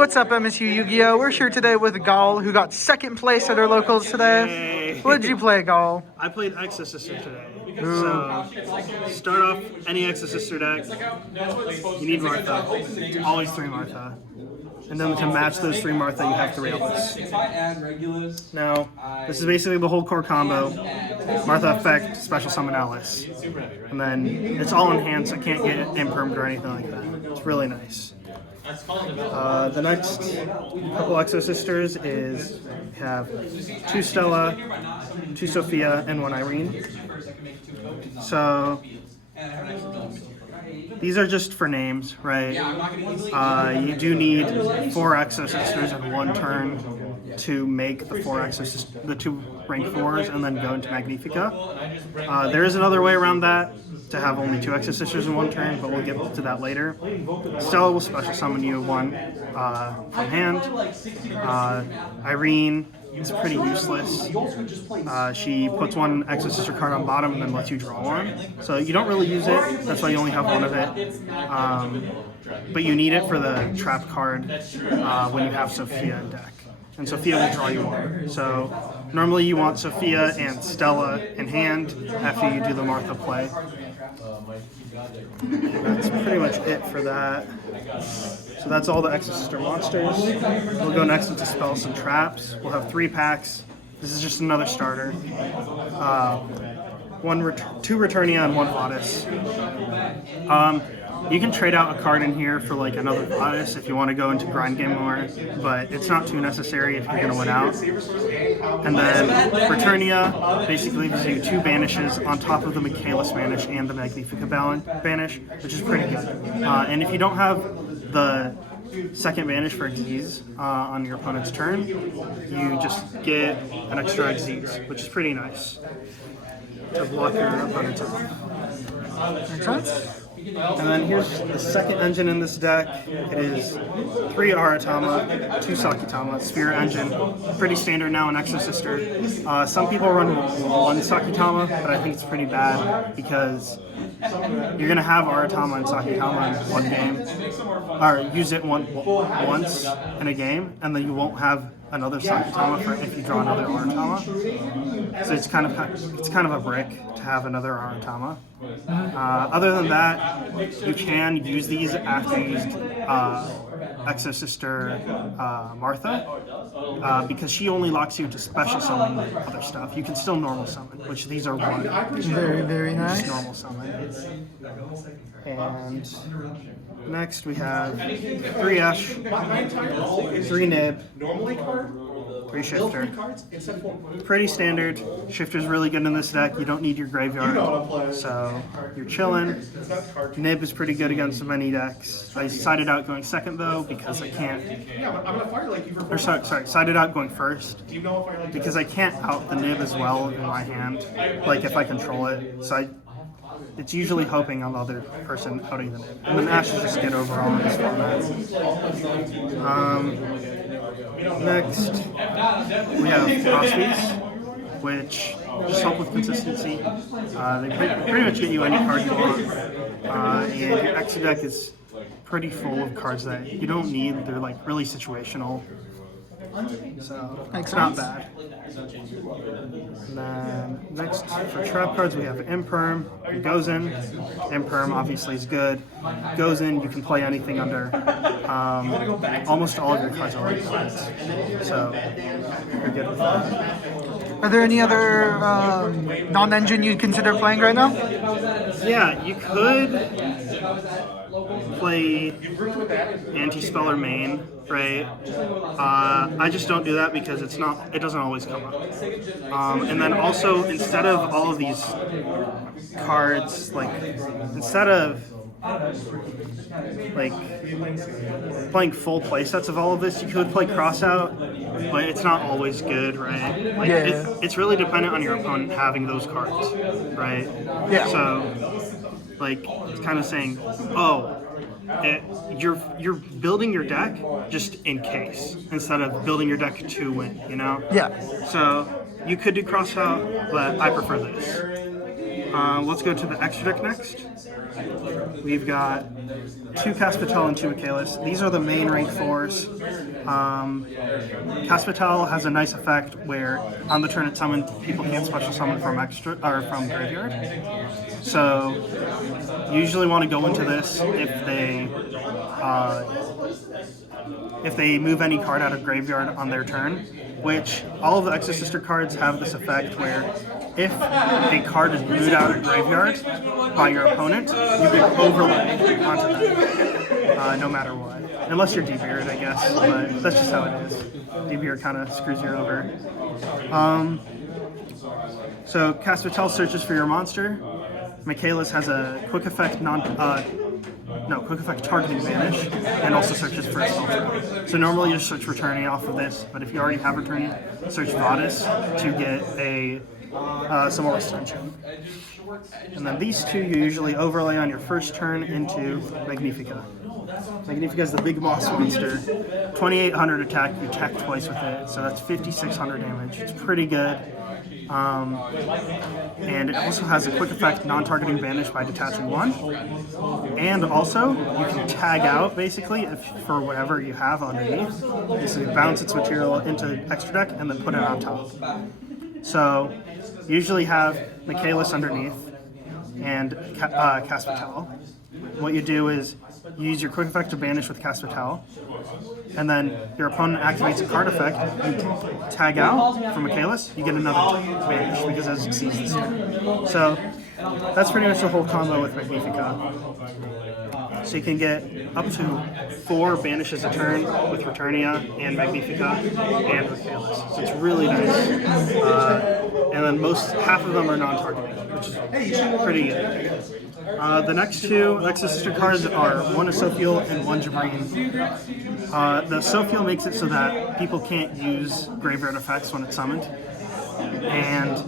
what's up, MSU YGO? We're here today with Gall, who got second place at our locals today. Hey. What did you play, Gall? I played Exosister today. So, start off any Exosister deck, you need Martha. Always 3 Martha. And then to match those 3 Martha, you have 3 Alice. Now, this is basically the whole core combo. Martha effect, special summon Alice. And then it's all in hand, so it can't get impermed or anything like that. It's really nice. The next couple Exosisters is we have 2 Stella, 2 Sophia, and 1 Irene. So these are just for names, right? You do need 4 Exosisters in 1 turn to make the 4 Exosisters, the 2 rank 4s, and then go into Magnifica. There is another way around that, to have only 2 Exosisters in 1 turn, but we'll get to that later. Stella will special summon you 1 from hand. Irene is pretty useless. She puts 1 Exosister card on bottom and then lets you draw 1. So you don't really use it, that's why you only have 1 of it. But you need it for the trap card when you have Sophia in deck. And Sophia will draw you 1. So normally you want Sophia and Stella in hand after you do the Martha play. That's pretty much it for that. So that's all the Exosister monsters. We'll go next into spells and traps. We'll have 3 packs. This is just another starter. 2 Returnia and 1 Goddess. You can trade out a card in here for like another Goddess if you want to go into grind game more, but it's not too necessary if you're going to win out. And then Returnia basically gives you 2 banishes on top of the Michaelis banish and the Magnifica banish, which is pretty good. And if you don't have the second banish for Xyz on your opponent's turn, you just get an extra Xyz, which is pretty nice to block your opponent's off. Makes sense? And then here's the second engine in this deck. It is 3 Aratama, 2 Sakitama, Spirit Engine. Pretty standard now in Exosister. Some people run 1 Sakitama, but I think it's pretty bad because you're going to have Aratama and Sakitama in 1 game, or use it once in a game, and then you won't have another Sakitama for if you draw another Aratama. So it's kind of a brick to have another Aratama. Other than that, you can use these after you used Exosister Martha, because she only locks you into special summon other stuff. You can still normal summon, which these are 1. Very, very nice. Just normal summon. And next we have 3 Ash, 3 Nib, 3 Shifter. Pretty standard. Shifter's really good in this deck. You don't need your graveyard, so you're chilling. Nib is pretty good against many decks. I sided out going second though because I can't. Or sorry, sided out going first because I can't out the Nib as well in my hand. Like if I control it, so it's usually hoping on the other person outing the Nib. And then Ash is just good overall in this format. Next, we have Crossbees, which just help with consistency. They pretty much get you any card you want. And your Exo deck is pretty full of cards that you don't need. They're like really situational. So it's not bad. And then next for trap cards we have Imperm. It goes in. Imperm obviously is good. Goes in, you can play anything under. Almost all of your cards are like cards. So you're good with that. Are there any other non-engine you'd consider playing right now? Yeah, you could play Anti-Spell or Main, right? I just don't do that because it doesn't always come up. And then also, instead of all of these cards, like, instead of like playing full play sets of all of this, you could play Crossout, but it's not always good, right? Like, it's really dependent on your opponent having those cards, right? Yeah. So, like, it's kind of saying, oh, you're building your deck just in case, instead of building your deck to win, you know? Yeah. So, you could do Crossout, but I prefer this. Let's go to the extra deck next. We've got 2 Caspitel and 2 Michaelis. These are the main rank 4s. Caspitel has a nice effect where on the turn it's summoned, people can't special summon from from graveyard. So you usually want to go into this if they move any card out of graveyard on their turn, which all of the Exosister cards have this effect where if a card is moved out of graveyard by your opponent, you can overlay onto them, no matter what. Unless you're D-Beard, I guess, but that's just how it is. D-Beard kind of screws you over. So Caspitel searches for your monster. Michaelis has a quick effect quick effect targeting banish, and also searches for a spell. So normally you just search Returning off of this, but if you already have Returning, search Vadas to get a some more extension. And then these two you usually overlay on your first turn into Magnifica. Magnifica is the big boss monster. 2800 attack, you attack twice with it, so that's 5600 damage. It's pretty good. And it also has a quick effect non-targeting banish by detaching 1. And also, you can tag out, basically, for whatever you have underneath. Basically bounce its material into extra deck and then put it on top. So, you usually have Michaelis underneath and Caspitel. What you do is you use your quick effect to banish with Caspitel, and then your opponent activates a card effect, you tag out from Michaelis, you get another banish because it succeeds this turn. So that's pretty much the whole combo with Magnifica. So you can get up to 4 banishes a turn with Returnia and Magnifica and Michaelis. So it's really nice. And then half of them are non-targeting, which is pretty good. The next 2 Exosister cards are 1 Asophiel and 1 Jabreen. The Asophiel makes it so that people can't use graveyard effects when it's summoned. And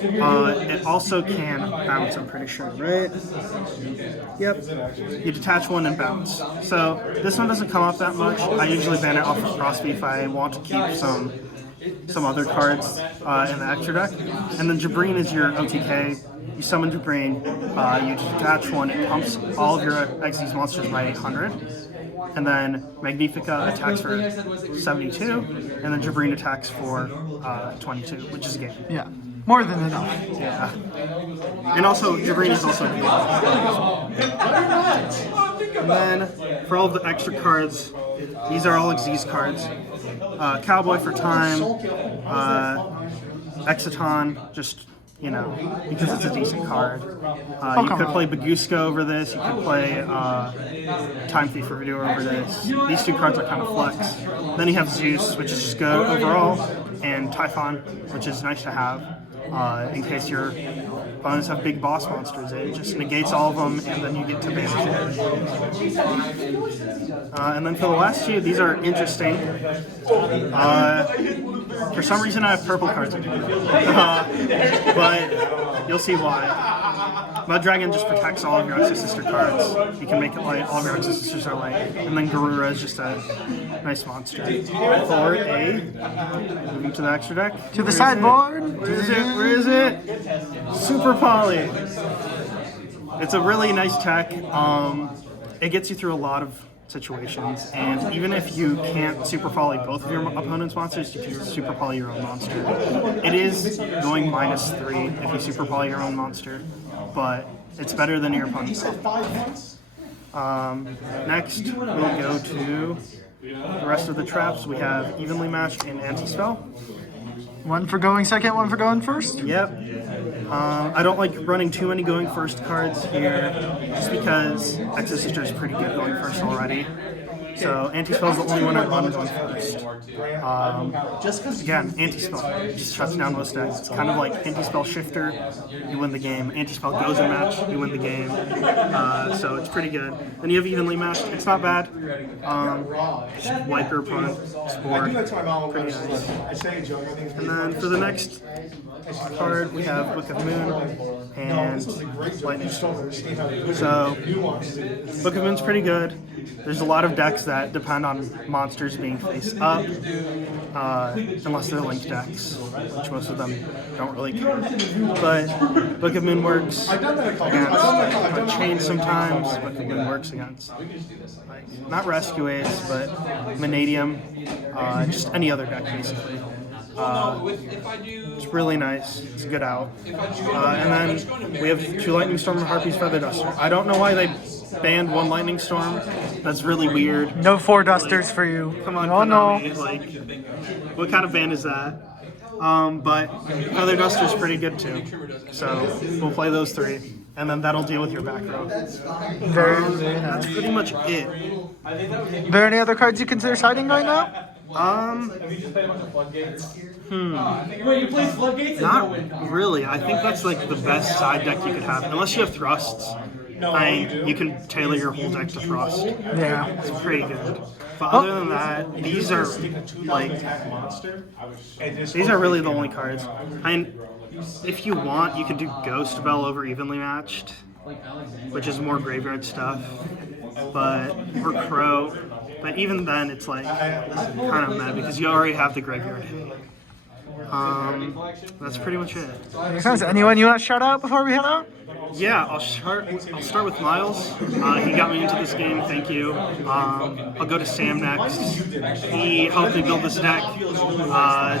it also can bounce, I'm pretty sure, right? Yep. You detach 1 and bounce. So this one doesn't come up that much. I usually ban it off of Frostby if I want to keep some other cards in the extra deck. And then Jabreen is your OTK. You summon Jabreen, you detach 1, it pumps all of your Xyz monsters by 800. And then Magnifica attacks for 72, and then Jabreen attacks for 22, which is a game. Yeah, more than enough. Yeah. And also, Jabreen is also a game. And then, for all of the extra cards, these are all Xyz cards. Cowboy for time, Exciton, just, you know, because it's a decent card. You could play Baguska over this, you could play Time Thief Redo over this. These 2 cards are kind of flex. Then you have Zeus, which is just good overall, and Typhon, which is nice to have in case your opponents have big boss monsters. It just negates all of them, and then you get to banish it. And then for the last 2, these are interesting. For some reason I have purple cards in here, but you'll see why. Mud Dragon just protects all of your Exosister cards. You can make it light, all of your Exosisters are light, and then Garura is just a nice monster. For moving to the extra deck. To the sideboard. Where is it? Super Poly. It's a really nice tech. It gets you through a lot of situations, and even if you can't super poly both of your opponent's monsters, you can super poly your own monster. It is going -3 if you super poly your own monster, but it's better than your opponent's. Next, we'll go to the rest of the traps. We have Evenly Matched and Anti-Spell. 1 for going second, 1 for going first? Yep. I don't like running too many going first cards here, just because Exosister is pretty good going first already. So Anti-Spell is the only one I run going first. Again, Anti-Spell just shuts down most decks. It's kind of like Anti-Spell Shifter, you win the game. Anti-Spell goes a match, you win the game. So it's pretty good. Then you have Evenly Matched. It's not bad. Just wipe your opponent's board. Pretty nice. And then for the next card, we have Book of Moon and Lightning Storm. So Book of Moon's pretty good. There's a lot of decks that depend on monsters being face up, unless they're linked decks, which most of them don't really care. But Book of Moon works against Chain sometimes. Book of Moon works against not Rescue Ace, but Vanadium, just any other deck basically. It's really nice. It's a good out. And then we have 2 Lightning Storm and Harpy's Feather Duster. I don't know why they banned 1 Lightning Storm. That's really weird. No 4 dusters for you. Come on, oh, Konami. no. Like, what kind of ban is that? But Feather Duster's pretty good too. So we'll play those 3, and then that'll deal with your back row. Very nice. That's pretty much it. Are there any other cards you consider siding right now? Not really. I think that's like the best side deck you could have, unless you have thrusts. You can tailor your whole deck to thrust. Yeah. It's pretty good. But other than that, these are really the only cards. If you want, you could do Ghost Bell over Evenly Matched, which is more graveyard stuff. Or Crow. But even then, it's like kind of mad because you already have the graveyard. That's pretty much it. Makes sense. Anyone you want to shout out before we head out? Yeah, I'll start with Miles. He got me into this game, thank you. I'll go to Sam next. He helped me build this deck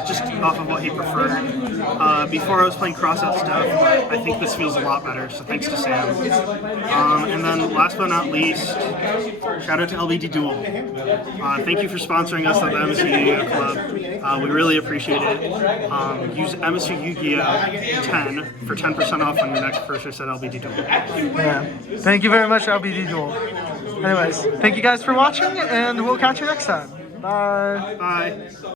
just off of what he preferred. Before I was playing crossout stuff, but I think this feels a lot better, so thanks to Sam. And then last but not least, shout out to LBD Duel. Thank you for sponsoring us at the MSU YGO Club. We really appreciate it. Use MSU YGO 10 for 10% off on your next purchase at LBD Duel. Yeah. Thank you very much, LBD Duel. Anyways, thank you guys for watching, and we'll catch you next time. Bye. Bye.